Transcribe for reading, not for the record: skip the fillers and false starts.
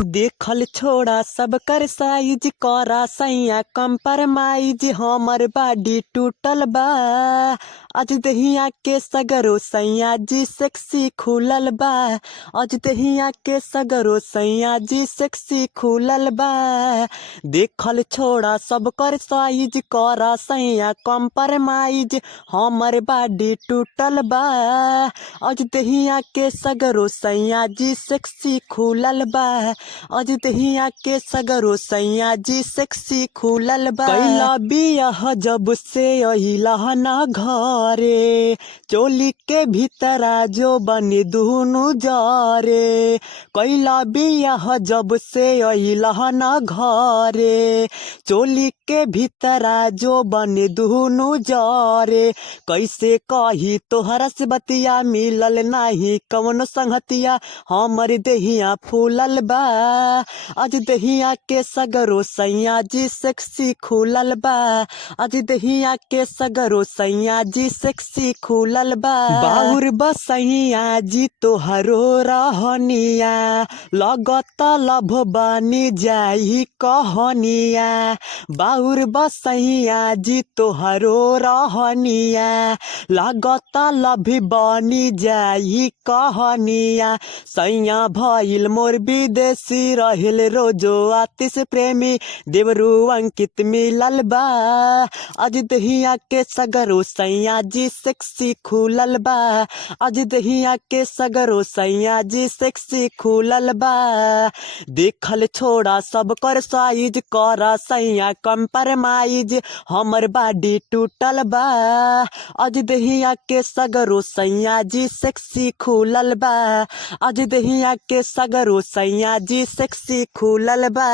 देखल छोड़ा सब कर साइज करा सैया कंप्रोमाइज हमर बॉडी टूटल बा। आज दहिया के सगरो सैया जी सेक्सी खुलल बा। आज दहिया के सगरो सैया जी सेक्सी खुलल बा। देखल छोड़ा सब कर साइज करा सैया कंप्रोमाइज हमर बॉडी टूटल बा। आज दहिया के सगरो सैया जी सेक्सी खुलल बा। आज दहिया के सगरो सैया जी सेक्सी खुलल बा। कैला बियाह जब से अहिला ना घरे, चोली के भीतरा जो बनी दुनु जारे। कैला बियाह जब से अहिला ना घरे, चोली के भीतरा जो बनी दुनु जारे। कैसे कही तोहरा से बतिया मिलल नाही कवनो संगतिया हमर दहिया फूलल बा। आज दहिया के सगरो सैया जी सेक्सी खुलल बा। आज दहिया के सगरो सैया जी सेक्सी खुलल बा। बाहुर बसैया जी तोहरो रहनिया, लगत लभ बनी जाई कहनिया। बाहुर बसैया जी तोहरो रहनिया, लागत लभ बनी जाई कहनिया। सैया भइल मोर विदेशी रहिल रोजो आतिश प्रेमी देवरू अंकित मिलल बा। आज दहिया के सगरो सैया जी सेक्सी खुलल बा। आज दहिया के सगरो सैया जी सेक्सी खुलल बा। देखल छोड़ा सब कर साइज करा सैया कंप्रोमाइज हमर बॉडी टूटल बा। आज दहिया के सगरो सैया जी सेक्सी खुलल बा। आज दहिया के सगरो सैया जी सेक्सी खुलल बा।